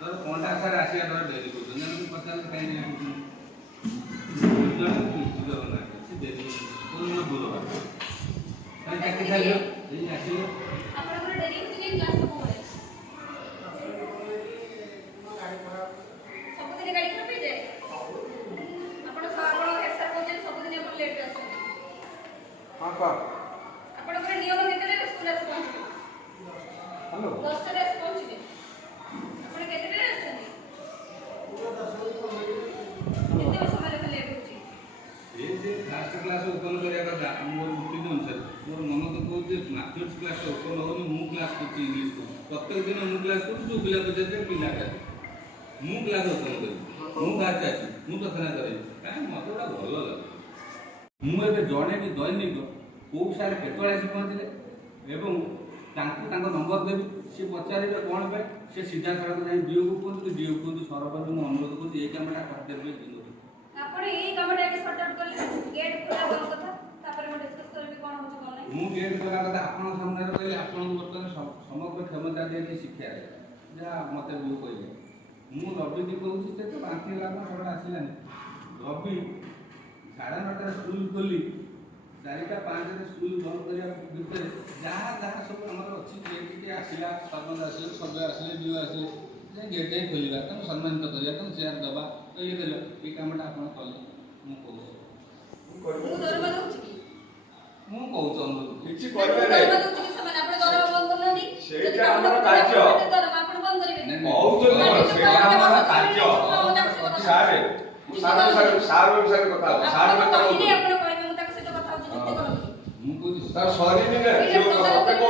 तर कोणता सर आसिया तर डेरी को जन पचास कहीं नहीं जन सुगर ना से डेरी पूर्ण दूर हो कहीं चाकरी खाइयो ये आसियो आपण को डेरी होती के क्लास सब होए सब दिन गाड़ी कर पे जाए आपण आपण एक्सर को जे सब दिन आपण लेट आसे हां का आपण को नियम केते स्कूल आसे पहुंचे हेलो 10 रे पहुंचे आपण केते रे आसे कितने समय लगे लेट होची ये जे लास्ट क्लास ओपन करिया कथा मोर बुद्धि दोन सर मोर मन तो कहू जे मैथमेटिक्स क्लास ओपन होनी मु क्लास करती इंग्लिश को प्रत्येक दिन मु क्लास को जो पिला बजे जे पिला का मु क्लास ओपन करी मु बात आसी मु प्रार्थना करे काहे मते बड़ा भलो लागे मु एबे जणे कि दैनिक को सारे केतळे आसी पहुंचले एवं तांको तांको नंबर देबी से पचारिबे कोन पे से सीधा सड़क जाई डीओ को कोन डीओ को सरपंच मु अनुरोध करू ए कामटा कर देबे आपण एई कामटा के सॉर्ट आउट करले गेट खोला कोन कथा तापर हम डिस्कस करबी कोन होची कोन नै मु गेट खोला कथा आपण सामने कहले आपण वर्तमान समग्र क्षमता दे शिक्षा रे जा मते बु कहले मु रवि जी कहूची से तो बाकी लाग सबटा आसिलानी रवि 9:30 स्कूल खोली 4:05 रे स्कूल बंद करिया भितर जहाँ जहाँ सब हमर अछि जे आसिला सरपंच आसिले सब आसिले डीओ आसिले जे गेट खोलिबा तम सम्मानित करिया तम शेयर दबा तो ये करियो ए कामटा आपण कले मु कहू मु दरबा दउची की मु कहू चंदू किछि करबे नै दरबा दउची की समान आपण दरबा बंद करलनी सेटा हमर कार्य दरबा आपण बंद करिवे कहू तो सेटा हमर कार्य सारे सार विषय कथा सार में आपण कहबे मु ताके सेटा कथा होची जते करो मु कहू सर सॉरी नहीं ना जो अपने को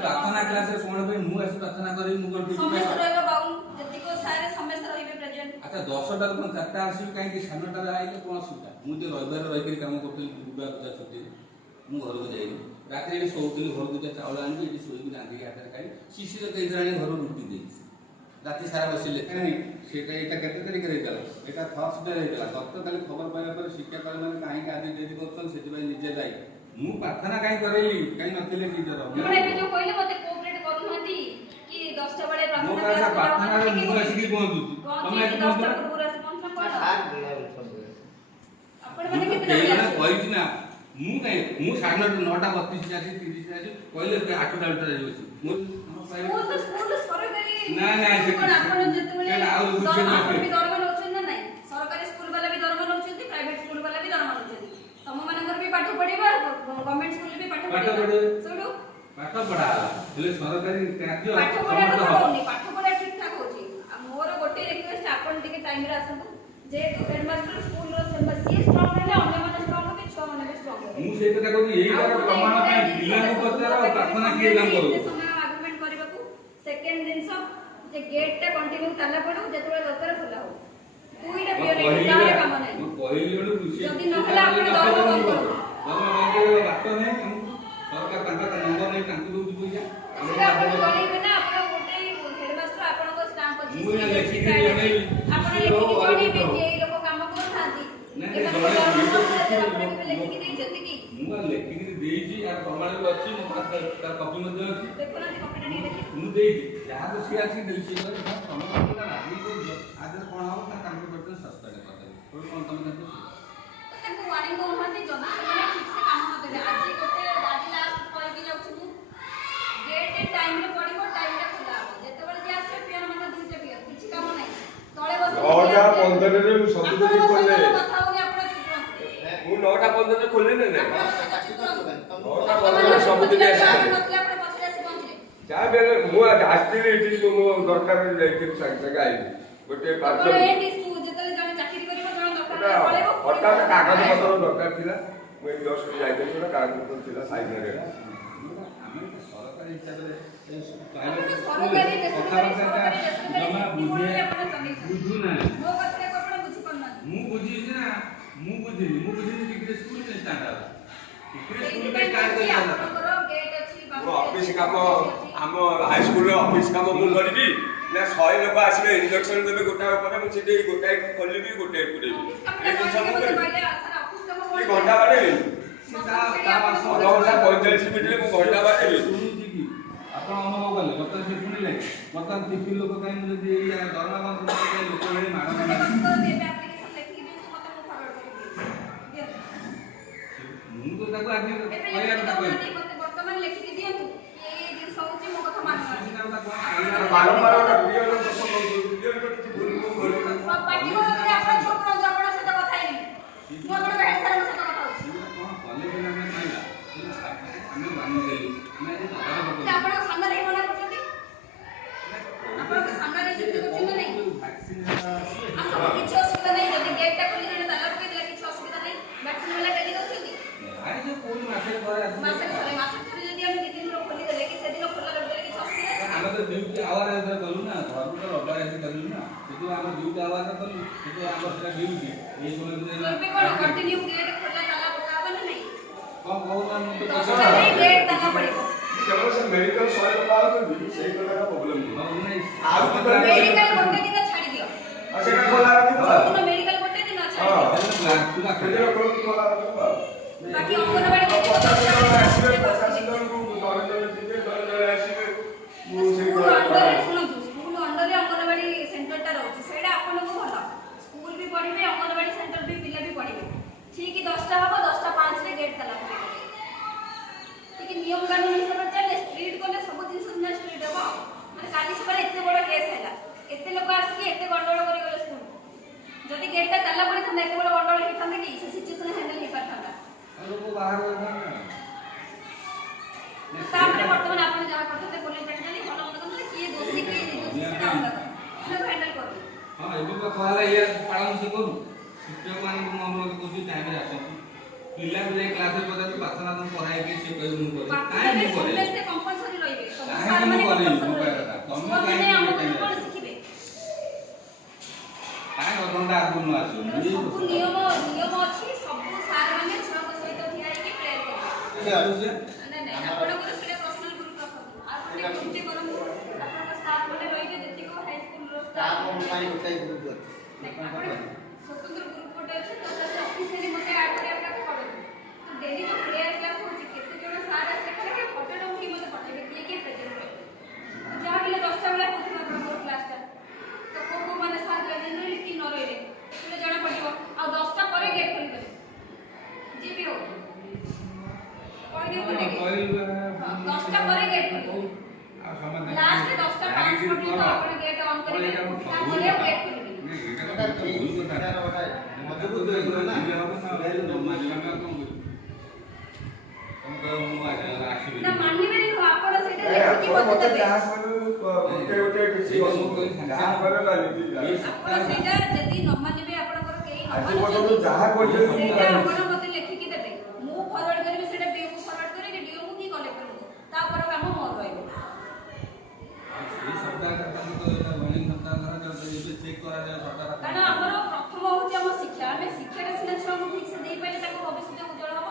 प्रार्थना क्लास रे कोन पे मु ऐसे प्रार्थना करी मु कोन समस्त रहबा बाउन जति को सारे समस्त रहिबे प्रेजेंट अच्छा 10 टा कोन 4 टा आसी काहे कि 9:30 रे आइले कोन सुता मु जे रविवार रहि के काम करथि दुबा पूजा छुट्टी मु घर को जाई रात रे सोउतिली घर को चावल आनी एटी सोई के रांधी हाथ रे खाई सीसी रे कई जणे घर रुटी दे रात सारा बसिले काहे सेटा एटा केते तारिख रे गला एटा थर्सडे रे गला गत काली खबर पाइला पर शिक्षा कर माने काहे का आदि देरी करथन सेति भाई निजे जाई मु प्रार्थना काहे करैली काहे नथिले टीचर आपण एबे जो कहले मते कोऑपरेट करू नहती कि 10 टा बडे मो प्रार्थना रे मु आसी पहुंचू तमे 10 टा पूरा से पहुंचना पड़ो आपण माने केते ना कहि ना मु काहे मु 9:32 आसी 30 आसी कहले 8टा उठा जाईसी मु स्कूल सरकारी ना ना से आपण जेतेबेले आउ बुझे ना आपण भी दरमा नउछन ना नाही सरकारी स्कूल वाला भी दरमा नउछन प्राइवेट स्कूल वाला भी दरमा नउछन तम मानकर भी पाठ पढिबा गवर्नमेंट स्कूल भी पाठ पढिबा सुडू पाठ पढा हेले सरकारी कार्य पाठ पढा तो होनी पाठ पढा ठीक ठाक होची मोर गोटे रिक्वेस्ट आपण टिके टाइम रे आसंतु जे तो हेडमास्टर स्कूल रो सिलेबस ये स्ट्रांग रहले अन्य माने स्ट्रांग के छो माने भी स्ट्रांग मु से कथा कहू एई बार प्रमाण पे पिला को पचार प्रार्थना के काम करू समय आर्गुमेंट करबाकू सेकंड दिन जे गेट टा कंटिन्यू ताला पडू जेतबे दरकार खोला हो दुईटा पियर एटा काम नै मु कहली बडू खुशी जदी नहला आपण दरकार बंद करू बात नहीं सरकार तांका नंबर नहीं तांको दउची पैसा सेटा आपण जणैबे ना आपण गोटे हेडमास्टर आपण को स्टाम्प अछि मु लेखि के जणै आपण लेखि के जणैबे कि एई लोक काम करथांती नहीं लेखि के जति की मु लेखि के देइची आ प्रमाण अछि मु तार कॉपी मध्ये अछि देखो ना कॉपी नहीं देखि मु देइची जहा तो सी आसी देइची प्रमाण ना आदि को आज कोन हो ना काम करते सस्ता रे करते कोन तमे देखो ताको वार्निंग दो हती जदी ସେମାନେ ठीक से काम न करे आज गोटे आज लास्ट कहि के जाउछु मु गेट टाइम रे पडिबो टाइम रे खुला हो जेतेबेले जे आसे पियन माने दुईटा पियन किछि काम नै तळे बस 9:15 रे मु सब कुछ खोले କଥା होनी आपण चुप मु 9:15 रे खोले नै 9:15 रे सब दिन आसी जा बेले मु आस्तिली इति मु दरकार जाई के संग आइ गोटे पाँच आपण एटी स्कूल जेतेले जने चाकरी करिबो जने दरकार पळेबो हटात कागज पत्र दरकार थिला मु 10 रे जाई के कागज पत्र थिला साइन रे सरकारी हिसाब रे सरकारी जमा बुझे बुझू ना मो कथरे कोपण बुझी पन्ना मु बुझी ना मु बुझी डिग्री स्कूल में स्टार्ट होला डिग्री स्कूल में स्टार्ट करला आपनकर गेट अछि मो ऑफिस काम हम हाई स्कूल रे ऑफिस काम मु करबी ना 100 लोक आसीले इंजेक्शन देबे गोटा ऊपर मु छिटे गोटा खोलबी गोटे पुरेबी ए सब मु करबी की घंटा बाटे ता 45 मिनिट मु घंटा बाटे सुनुची की आपण ବର୍ତ୍ତମାନ ତିନି ଲୋକ କାଇଁ ମୁଁ ଯଦି ଏଇ ଦରମା ବନ୍ଦ କରି ଲୋକ ଭଳି ମାଡ଼ ଗୋଟେ ମାରି କାମ କରନ୍ତୁ, ଏବେ application ଲେଖିକି ଦିଅନ୍ତୁ, ମତେ ମୁଁ forward କରିଦେବି। ଦିଅନ୍ତୁ। ମୁଁ ତ ତାକୁ ଆଜି ଏବେ କହିବା ଲେଖିକି କଥା କହିଲି। ଦଉନାହାନ୍ତି, ମତେ ବର୍ତ୍ତମାନ ଲେଖିକି ଦିଅନ୍ତୁ କି ଏଇ ଜିନିଷ ହଉଛି ମୋ କଥା ମାନୁନାହାନ୍ତି। ବାରମ୍ବାର ଗୋଟେ ପିରିୟଡ଼ ଦୋଷ ଦଉଛନ୍ତି ପିରିୟଡ଼ କିଛି ଭୁଲ ଭୁଲ କରିବ ପାଟି କରୁଥିଲେ ଆପଣ ଚୁପ୍ ରୁହନ୍ତୁ, ଆପଣଙ୍କ ସହିତ କଥା ହେଇନି। ମୁଁ ଆପଣଙ୍କ ହେଡ୍ ସାର୍ଙ୍କ ସହିତ କଥା ହଉଛି। କଣ କଲେ ବୋଲି ଆମେ କହିବା ଆମେ ମାନିଦେଲୁ ଆମେ ଆଜି ତଦାରଖ ସେ କଲୁ। ଆପଣଙ୍କ ସାମ୍ନାରେ ହିଁ ମନା କରୁଛନ୍ତି। ଆପଣଙ୍କ ସାମ୍ନାରେ ଯୁକ୍ତି କରୁଛନ୍ତି ନା ନାହିଁ? ଆସନ୍ତୁ, କିଛି ଅସୁବିଧା ନାହିଁ। ଯଦି ଗେଟଟା ଖୋଲି ଜଣେ ତାଲା ପକେଇଦେଲା କିଛି ଅସୁବିଧା ନାହିଁ। ଭ୍ୟାକ୍ସିନ ବାଲା ଡେଲି ଦଉଛନ୍ତି। ଆଜି ଯୋଉ କୋଉଠି ମାସରେ ଥରେ ଆସିଲେ ମାସରେ ଥରେ ଯଦି ଆମେ 2 ଦିନର ଖୋଲିଦେଲେ କି ସେଦିନ ଖୋଲା ରଖିଦେଲେ କିଛି ଅସୁବିଧା ଅଛି? ଆମେ ତ ଡ୍ୟୁଟି ଆୱାର ଏଥର କଲୁ ନା ଘରକୁ ତ ରବିବାର ଆସି କଲୁ ନା ସେଠୁ ଆମେ ଡ୍ୟୁଟି ଆୱାର କଲୁ ସେଠୁ ଆମର ସେଟା ଡ୍ୟୁଟି ଏଇ ସମୟରେ ଏବେ କଣ କଣ୍ଟିନ୍ୟୁ ଗେଟ୍ ଖୋଲା ତାଲା ପକାହବ ନା ନାହିଁ? କଣ କହୁନା ମୁଁ ତ 10ଟା ଯାଏଁ ଗେଟ୍ ତାଲା ପଡ଼ିବ। କେବଳ ସେ ମେଡିକାଲ ସହାୟତା ପାଉଛନ୍ତି ସେଇ କଥାଟା ପ୍ରୋବ୍ଲେମ ନୁହଁ ହଉ ନାଇଁ ଆଉ ମେଡିକାଲ ଗୋଟେ ଦିନ ଛାଡ଼ି ଦିଅ। ଆଉ ସେଟା ଖୋଲା ରଖିବ ସବୁଦିନ ମେଡିକାଲ ଗୋଟେ ଦିନ ଛାଡ଼ି ଦିଅ। ପୁରା ସେଦିନ ଖୋଲା ରଖିବ ବାକି ଅଙ୍ଗନବାଡ଼ି ଯେତିକି ଆସିବେ 50 ଜଣଙ୍କୁ ଜଣେ ଜଣେ ଯିବେ ଜଣେ ଜଣେ ଆସିବେ ମୁଁ ସେଇ ସ୍କୁଲ ଅଣ୍ଡରରେ ଶୁଣନ୍ତୁ, ସ୍କୁଲ ଅଣ୍ଡରରେ ଅଙ୍ଗନବାଡ଼ି ସେଣ୍ଟରଟା ରହୁଛି, ସେଇଟା ଆପଣଙ୍କୁ ଭଲ। ସ୍କୁଲ ବି ପଢ଼ିବେ, ଅଙ୍ଗନବାଡ଼ି ସେଣ୍ଟର ବି ପିଲା ବି ପଢ଼ିବେ। ଠିକ୍ 10ଟା ହବ, 10ଟା 5ରେ ଗେଟ୍ ତାଲା ପକେଇବେ। ଟିକେ ନିୟମ କାନୁନ ହିସାବରେ ଚାଲିଲେ ଷ୍ଟ୍ରିଟ୍ କଲେ ସବୁ ଜିନିଷ ସିନା ଷ୍ଟ୍ରିଟ୍ ହବ। ମାନେ କାଲି ସକାଳେ ଏତେ ବଡ଼ କେସ୍ ହେଲା, ଏତେ ଲୋକ ଆସିକି ଏତେ ଗଣ୍ଡଗୋଳ କରିଗଲେ ସ୍କୁଲ। ଯଦି ଗେଟ୍ଟା ତାଲା ପଡ଼ିଥାନ୍ତା ଏତେ ବଡ଼ ଗଣ୍ଡଗୋଳ ହେଇଥାନ୍ତା କି? ସେ ସିଚୁଏସନ୍ ହ୍ୟାଣ୍ଡେଲ୍ ହେଇପାରିଥାନ୍ତା। ଲୋକ ବାହାର ତାପରେ ବର୍ତ୍ତମାନ ଆପଣ ଯାହା କରୁଛନ୍ତି ପୋଲିସ ଚାକିରି ଭଲ ମନ୍ଦ କରୁଥିଲେ, କିଏ ଦୋଷୀ କିଏ ନିର୍ଦୋଷୀ ସେଟା ଅଲଗା କଥା। ତାକୁ ହ୍ୟାଣ୍ଡେଲ୍ କରନ୍ତୁ। ହଁ ଏବେ ତ କହିଲା ଇଏ ପାଳନ ସେ କରୁ ଶିକ୍ଷକମାନଙ୍କୁ ମୁଁ ଅନୁରୋଧ କରୁଛି ଟାଇମରେ ଆସନ୍ତୁ ପିଲାକୁ ଯାଇ କ୍ଲାସରେ ପଚାରୁଛୁ ପ୍ରାର୍ଥନା ତମକୁ ପଢ଼ାଇକି ସେ କହିବ ମୁଁ କରିବି କାହିଁ ମୁଁ କରିବି ସମସ୍ତେ କମ୍ପଲସରି ରହିବେ। ସବୁ କାହିଁକି ସାର୍ ମୁଁ ମାନେ କରିବି? କମ୍ପଲସରି ମୋ କହିବା ରହିବେ। କଥା, ତମେ ଛୁଆମାନେ କାହିଁକି ଆମ କାହିଁକି କଣ ଶିଖିବେ? କାହିଁ ଅଧଘଣ୍ଟା ଆଗରୁ ନ ଆସିବ ସବୁ ନିୟମ ଅଛି। ସବୁ ସାର୍ ମାନେ ଛୁଆଙ୍କ ସହିତ ଠିଆ ହେଇକି ପ୍ରେୟାର କରିବେ। ନାଇଁ ନାଇଁ, ଆପଣଙ୍କର ସେଇଟା ପର୍ସନାଲ ଗ୍ରୁପ ରଖନ୍ତୁ। ଆଉ ଗୋଟେ ଗ୍ରୁପଟେ କରନ୍ତୁ, ଆପଣଙ୍କ ଷ୍ଟାଫ୍ ମାନେ ରହିବେ, ଯେତିକି ହାଇସ୍କୁଲର ଷ୍ଟାଫ୍ ପାଇଁ ଗୋଟାଏ ଗ୍ରୁପ ଅଛି। ଆପଣ ସ୍ୱତନ୍ତ୍ର ଗ୍ରୁପ ଗୋଟେ ଅଛି, ତ ତାହେଲେ ଅଫିସିଆଲି ମୋତେ ଆଡ୍ କରିବାକୁ ପଡ଼ିବ। ତ ଡେଲି ତ ପ୍ରେୟାର କ୍ଲାସ୍ ହେଉଛି, କେତେ ଜଣ ସାର୍ ଆସିଲେ ଖାଲି ଫଟୋଟା ଉଠିକି ମୋତେ ପଠାଇବେ କିଏ କିଏ ପ୍ରେଜେଣ୍ଟ ରହିବେ। ଯାହା ହେଲେ 10ଟା ବେଳେ ହେଉଥିବ ଆପଣଙ୍କର କ୍ଲାସ୍ଟା, ତ କୋଉ ମାନେ ସାର୍ ପ୍ରେଜେଣ୍ଟ ରହିଲେ କି ନ ରହିଲେ ସେଟା ଜଣାପଡ଼ିବ। ଆଉ 10ଟା ପରେ ଗେଟ୍ ଖୋଲିଦେବେ, ଯିଏ ବି ହଉ କହିଦିଅନ୍ତୁ ଟିକେ। 10ଟା ପରେ ଗେଟ୍ ଖୋଲିଦେବେ। ଲାଷ୍ଟ 10ଟା 5 ପର୍ଯ୍ୟନ୍ତ ଆପଣ ଗେଟ୍ ଅନ୍ କରିବେ, ତାପରେ ଆଉ ଗେଟ୍ ଖୋଲିବେନି। ନା ମାନିବେନି ନୁହଁ, ଆପଣ ସେଇଟା ଲେଖିକି ମତେ ମୋତେ ଦେବେ। ଯାହା କହିଲେ ଗୋଟେ କିଛି ଯାହା କହିଲେ ଆପଣ ସେଇଟା ଯଦି ନ ମାନିବେ, ଆପଣଙ୍କର କେହି ନ ଆଜି ପର୍ଯ୍ୟନ୍ତ ମାନୁଛନ୍ତି, ଯାହା କହିଛନ୍ତି ମୁଁ ସେଇଟା ମାନିଛି। ଆପଣ ମୋତେ ଲେଖିକି ଦେବେ। ମୁଁ ଫରୱାର୍ଡ କରିବି, ସେଇଟା ଡିଓକୁ ଫରୱାର୍ଡ କରିବି, ଡିଓକୁ କି କଲେକ୍ଟରକୁ। ତାପରେ କାମ ମୋର ରହିବ। କାରଣ ଆମର ପ୍ରଥମ ହେଉଛି ଆମ ଶିକ୍ଷା। ଆମେ ଶିକ୍ଷାଟା ସିନା ଛୁଆଙ୍କୁ ଠିକ୍ ସେ ଦେଇପାରିଲେ ତାଙ୍କ ଭବିଷ୍ୟତ ଉଜ୍ଜଳ ହବ।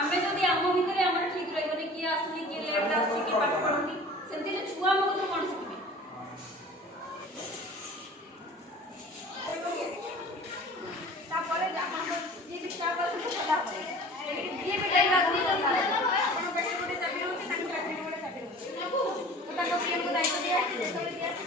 ଆମେ ଯଦି ଆମ ଭିତରେ ଆମର ଠିକ୍ ରହିବନି, କିଏ ଆସୁନି, କିଏ ଲେଟ୍ରେ ଆସୁଛି, କିଏ ପାଠ ପଢୁନି, ସେମିତି ହେଲେ ଛୁଆ ଆମ କତରୁ କ'ଣ ଶିଖିବେ? ତାପରେ ଆପଣଙ୍କ ଯିଏ ବି ଷ୍ଟାଫ୍ ଅଛନ୍ତି ସଦାବେଳେ ଯିଏ ବି ଟାଇମ୍ ଆସୁଛି, ଆପଣଙ୍କ ପାଖରେ ଗୋଟେ ଚାବି ରହୁଛି, ତାଙ୍କ ପାଖରେ ଗୋଟେ ଚାବି ରହୁଛି। ତାଙ୍କ ପିଲାଙ୍କୁ ଦାୟିତ୍ୱ ଦିଆହେଇଛି, ଯେତେବେଳେ ଦିଆହେଇଛି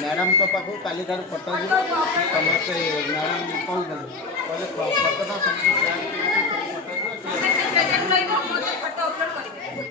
ମ୍ୟାଡ଼ାମଙ୍କ ପାଖକୁ କାଲିଠାରୁ ଫଟୋ ଯିବ, ସମସ୍ତେ ମ୍ୟାଡ଼ାମ କହୁଛନ୍ତି କହିଲେ ଫଟୋଟା ସମସ୍ତେ ସେୟାର କରିକି ଫଟୋ ଯିବ। ପ୍ରେଜେଣ୍ଟ ରହିବ, ଫଟୋ ଅପଲୋଡ୍ କରିବେ।